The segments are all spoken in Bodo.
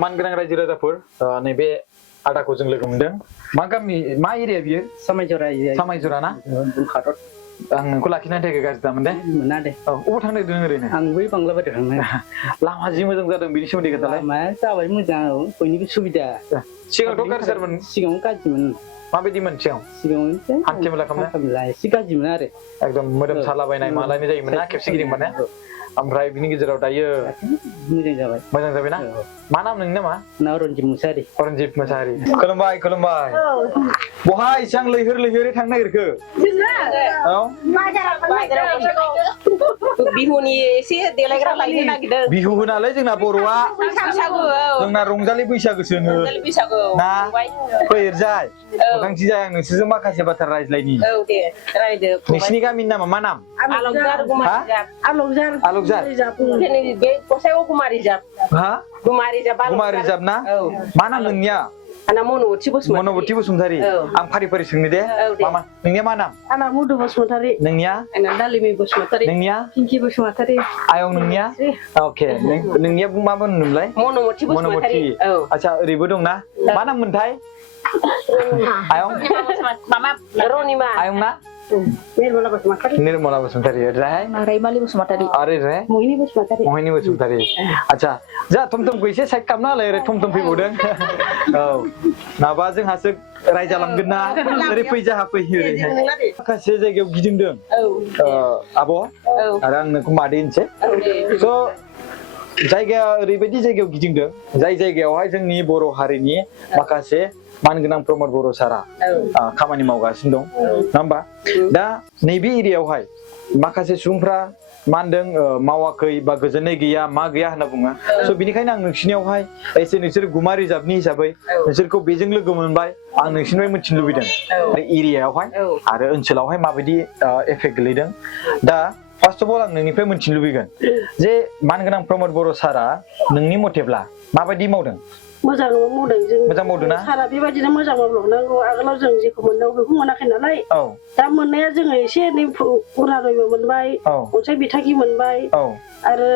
मानगोनां रायजो राजाफोर नैबे आदाखौ जों लोगो मोनदों मा गामि मा एरिया बियो सामायजरा ना आं नोंखौ लाखिनानै थाखाय गाज्रि दामोन दे मोना दे औ अबाव थांनो दों ओरैनो आं बै बांला बायदो थांनो लामा जि मोजां जादों बिनि सोमोन्दै खोन्थालाय मा जाबाय मोजां बयनिबो सुबिदा सिगांथ' गाज्रिमोन सिगाङाव गाज्रिमोन माबायदिमोन सिगाङाव हान्थिमेला खालामनो एसे गाज्रिमोन आरो एकदम मोदोम सालाबायनाय मालायनाय जायोमोन ना खेबसे गिदिंबानो ओमफ्राय बिनि गेजेराव दायो मोजां जाबाय ना मा नाम नोंनि नामा ना रन्जित मुसाहारि खुलुमबाय बहाय इसां लैहोरै थांनो नागिरखो औ बिहुनि एसे देलायग्रा लायनो नागिरदों बिहु होनालै जोंना बर'आ जोंना रंजालि बैसागोसो होनो ना फैरजाय मोखांथि जाय आं नोंसोरजों माखासे बाथ्रा रायज्लायनि औ दे रायदो नोंसिनि गामिनि नामा मा नाम आलकजार बे गसाइगाव गुमारिजाब हा गुमारिजाब ना मा नाम नोंनिया आंना मन'बति बसुमतारी आं फारि सोंनो दे मामा नोंनिया मा नाम आंना मधु बसुमतारी नोंनिया आंना दालिमि बसुमतारी नोंनिया पिंकि बसुमतारी आयं नोंनिया अके नोंनिया मा होनोमोनलाय मन'बति बसुमतारी आच्छा ओरैबो दंना मा नाम मोनथाय आयं मामा रनिमा आयं ना निर्मला बसुमतारी रैमालि बसुमतारी अरे मोहिनी बसुमतारी अच्छा जा थमथमखौ एसे साइड खालामना होलाय ओरै थमथम फैबावदों औ माबा जोंहासो रायजालांगोन ना ओरै फै जाहा फै ओरैहाय माखासे जायगायाव गिदिंदों आब' आरो आं नोंखौ मादै होनसै स' जायगाया ओरैबायदि जायगायाव गिदिंदों जाय जायगायावहाय जोंनि बर' हारिनि माखासे मानगोनां प्रमद बर' सारा खामानि मावगासिनो दं नङा होमबा दा नैबे एरियायावहाय माखासे सुबुंफ्रा मा होनदों मावाखै बा गोजोननाय गैया मा गैया होनना बुङो स' बिनिखायनो आं नोंसिनियावहाय एसे नोंसोर गुमा रिजार्भनि हिसाबै नोंसोरखौ बेजों लोगो मोनबाय आं नोंसिनिफ्राय मिथिनो लुबैदों एरियायावहाय आरो ओनसोलावहाय माबायदि एफेक्ट गोलैदों दा फार्स्ट अफ अल आं नोंनिफ्राय मिथिनो लुबैगोन जे मानगोनां प्रमद बर' सारा नोंनि मथेब्ला माबायदि मावदों मोजां मावदों जों मोजां मावदों ना सारा बेबायदिनो मोजां मावलांनांगौ आगोलाव जों जेखौ मोननांगौ बेखौ मोनाखै नालाय दा मोननाया जोङो एसे एनै उरानयबो मोनबाय अनसाय बिथांखि मोनबाय आरो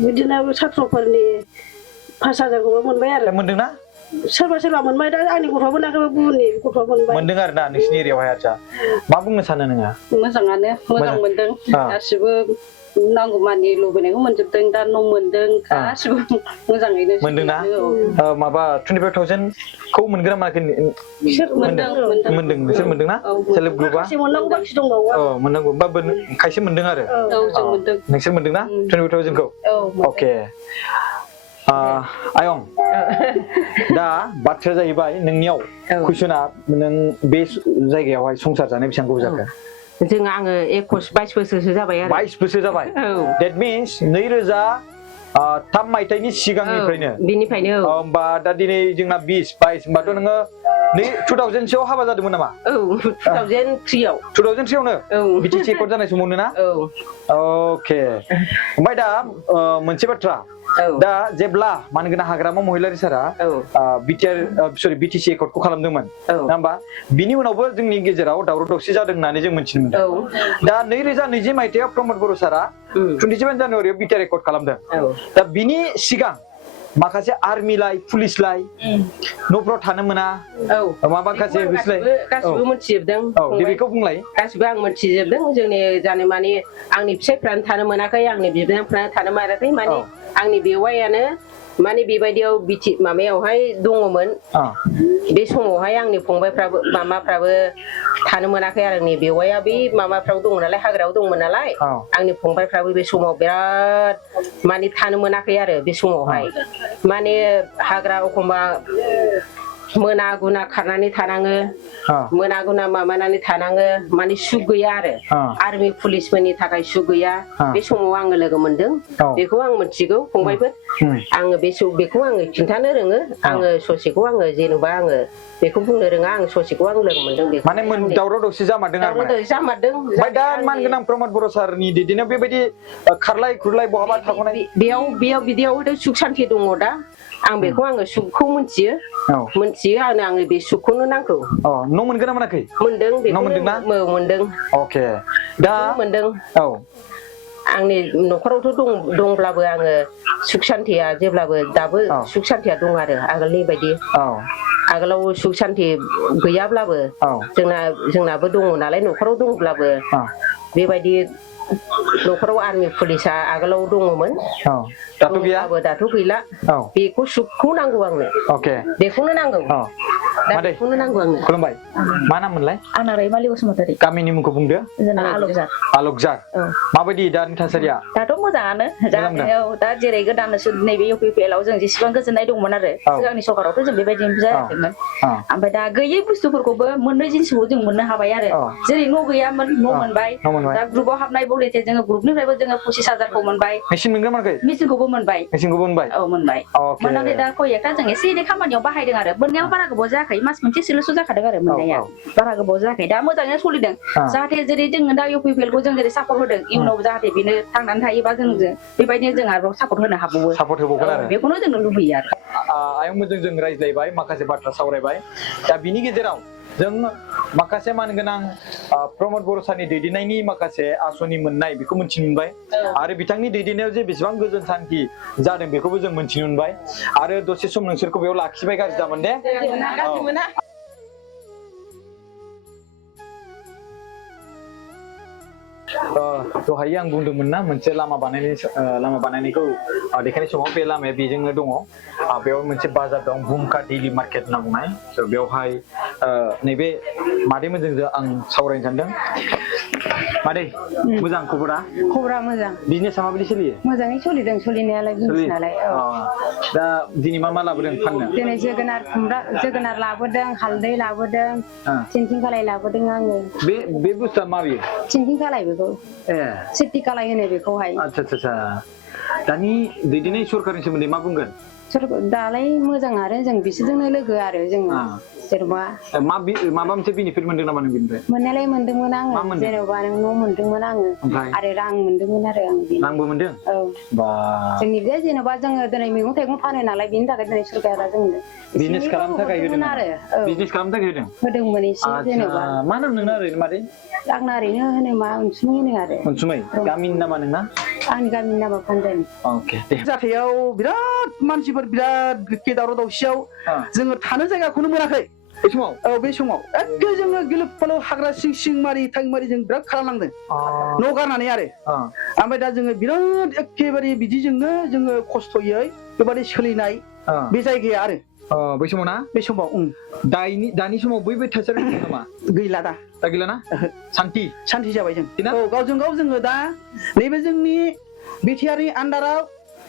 बिदिनो सात्रफोरनि 5000खौबो मोनबाय आरो मोनदोंना सोरबा मोनबाय दा आंनि गथ'आ मोनाखैबा गुबुननि गथ'आ मोनबाय मोनदों आरो ना नोंसिनि एरियायावहाय आच्छा मा बुंनो सानो नोङो मोजाङानो मोजां मोनदों गासिबो नांगौ मानि लुबैनायखौ मोनजोबदों दा न' मोनदों गासिबो मोजाङैनो मोनदोंना माबा 25,000 खौ मोनगोन ना मोनाखै मोनदों नोंसोर मोनदोंना सेल्फ हेल्प ग्रुपआ मोननांगौ बाखि दंबावो मोननांगौ बा खायसे मोनदों आरो जों मोनदों नोंसोर मोनदोंना 25,000 खौ अके आयं दा बाथ्राया जाहैबाय नोंनियाव कुइसना नों बे जायगायावहाय संसार जानाय बेसेबां गोबाव जाखो आङो 22 बोसोरसो जाबाय आरो 22 बोसोर जाबाय that means 2003 मायथाइनि सिगांनिफ्रायनो बिनिफ्रायनो होमबा दा दिनै जोंना 20-22 होमबाथ' नोङो 2000 सोआव हाबा जादोंमोन नामा 2003 आवनो बिटिसि एकर्ड जानाय समावनो ना अके ओमफ्राय दा मोनसे बाथ्रा दा जेब्ला मानगोनां हाग्रामा महिलारि सारा बिटिसि एकर्डखौ खालामदोंमोन नङा होमबा बिनि उनावबो जोंनि गेजेराव दावराव दावसि जादों होननानै जों मिथिनो मोनदों दा 2020 मायथाइयाव प्रमद बर' सारा 27 जानुवारियाव बिटिआर एकर्ड खालामदों दा बिनि सिगां माखासे आर्मिलाय पुलिसलाय न'फ्राव थानो मोना माखासे गासिबो मोनथिजोबदों बेखौ बुंलाय गासिबो आं मोनथिजोबदों जोंनि जानो माने आंनि फिसाइफ्रानो थानो मोनाखै आंनि बिबोनांफ्रानो थानो मोनाखै माने आंनि बेवाइयानो माने बेबायदियाव माबायावहाय दङमोन बे समावहाय आंनि फंबायफ्राबो मामाफ्राबो थानो मोनाखै आरो आंनि बेवाइया बे माबाफ्राव दङ नालाय हाग्रायाव दंमोन नालाय आंनि फंबायफ्राबो बे समाव बिराद माने थानो मोनाखै आरो बे समावहाय माने हाग्रा एखमबा मोना गुना खारनानै थानाङो मोना गुना माबानानै थानाङो माने सुख गैया आरो आर्मि पुलिसफोरनि थाखाय सुख गैया बे समाव आङो लोगो मोनदों बेखौ आं मिथिगौ फंबायफोर आङो बेखौ आङो खिन्थानो रोङो आङो ससेखौ आङो जेन'बा आङो बेखौ बुंनो रोङा आं ससेखौ आं लोगो मोनदों बेखौ माने दावराव दावसि जामारदों आरो जामारदों ओमफ्राय दा मानगोनां प्रमद बर' सारनि दैदेननायाव बेबायदि खारलाय खुरलाय बहाबा थाख'नाय बिदियाव सुख सान्ति दङ दा आं बेखौ आङो सुखखौ मिथियो आङो बे सुखखौनो नांगौ न' मोनगोन ना मोनाखै मोनदों न' मोनदोंना मोनदों अके दा मोनदों आंनि न'खरावथ' दंब्लाबो आङो सुख सान्तिया जेब्लाबो दाबो सुख सान्तिया दं आरो आगोलनि बायदि आगोलाव सुख सान्ति गैयाब्लाबो जोंनाबो दङ नालाय न'खराव दंब्लाबो बेबायदि न'खराव आर्मि पुलिसा आगोलाव दङमोन दाथ' गैला बेखौ सुखखौ नांगौ आंनो बेखौनो नांगौ दा बेखौनो नांगौ आंनो खुलुमबाय मा नाम मोनलाय आंना रैमालि बसुमतारी गामिनि मुंखौ बुंदो जोंना आलकजार माबायदि दानि थासारिया दाथ' मोजाङानो दा जेरै गोदान नैबे UPPL आव जों जेसेबां गोजोननाय दंमोन आरो सिगांनि सरकारावथ' जों बेबायदिनो जायाखैमोन ओमफ्राय दा गैयै बुस्थुफोरखौबो मोननै जिनिसखौ जों मोननो हाबाय आरो जेरै न' गैयामोन न' मोनबाय दा ग्रुपाव हाबनाय बलेथे जोङो ग्रुपनिफ्रायबो जोङो 25,000खौ मोनबाय मेसिन मोनगोन मारखै मेसिनखौबो मोनबाय औ मोनबाय मोननानै दा कय एकटा जों एसे एनै खामानियाव बाहायदों आरो मोननायाव बारा गोबाव जायाखै मास मोनसेसोल'सो जाखादों आरो मोननाया बारा गोबाव जायाखै दा मोजाङैनो सोलिदों जाहाथे जेरै जोङो दा UPPL खौ जों जेरै सापर्ट होदों इयुनाव जाहाथे बेनो थांनानै थायोबा जोंजों बेबायदिनो जों आरोबाव सापर्ट होनो हाबावो सापर्ट होबावगोन आरो बेखौनो जों लुबैयो आरो आयंमोनजों जों रायज्लायबाय माखासे बाथ्रा सावरायबाय दा बिनि गेजेराव जों माखासे मानगोनां प्रमद बर' सारनि दैदेननायनि माखासे आसनि मोननाय बेखौ मोनथिनो मोनबाय आरो बिथांनि दैदेननायाव जे बेसेबां गोजोन सान्थि जादों बेखौबो जों मोनथिनो मोनबाय आरो दसे सम नोंसोरखौ बेयाव लाखिबाय गाज्रि जामोन दे दहाय आं बुंदोंमोन ना मोनसे लामा बानायनायखौ देखायनाय समाव बे लामाया बेजोंनो दङ बेयाव मोनसे बाजार दं भुमका डेलि मार्केट होनना बुंनाय बेवहाय नैबे मादैमोनजों आं सावरायनो सानदों मादै मोजां खबरा मोजां बिजनेसा माबायदि सोलियो मोजाङै सोलिदों सोलिनायालाय बिजनेसनालाय दा दिनै मा लाबोदों फाननो दिनै जोगोनार लाबोदों हालदै लाबोदों थिंथिं खालाय लाबोदों आङो बे बुस्थुआ माबे थिंथिं खालाय बेखौ सिटि खालाय होनो बेखौहाय आच्छा दानि दैदेननाय सरकारनि सोमोन्दै मा बुंगोन दालाय मोजां आरो जों बिसोरजोंनो लोगो आरो जोङो जेनेबा माबा मोनसे बेनिफिट मोनदों नामा नों बेनिफ्राय मोननायालाय मोनदोंमोन आङो जेनेबा नों न' मोनदोंमोन आङो आरो रां मोनदोंमोन आरो आं रांबो मोनदों जोंनि बे जेनेबा जोङो दिनै मैगं थाइगं फानो नालाय बिनि थाखाय दिनै सरकारा जोंनो बिजनेस खालामनो थाखाय होदों आरो बिजनेस खालामनो थाखाय होदोंमोन एसे जेनेबा मा नाम नोंना ओरैनो मादै आंना ओरैनो होनो मा अनसुमै होनो आरो अनसुमै गामिनि नामा नोंना आंनि गामिनि नामा फानजानि जाथायाव बिराद मानसिफोर बिराद दावराव दावसियाव जोङो थानो जायगाखौनो मोनाखै बे समाव बे समाव एखे जोङो गिलुफ फालौ हाग्रा सिं मारि थां मारि जों बिराद खालामनांदों न' गारनानै आरो ओमफ्राय दा जोङो बिराद एखेबारे बिदिजोंनो जोङो खस्थ'यै बेबादि सोलिनाय बे जायगाया आरो बै समाव ना बे समाव दानि समाव बैबायदि थासारि दं नामा गैला दा गैला ना सान्थि जाबाय जों गावजों गाव जोङो दा नैबे जोंनि बिटिआरनि आन्दाराव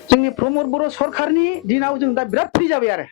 जोंनि प्रमद बर' सरकारनि दिनाव जों दा बिराद फ्रि जाबाय आरो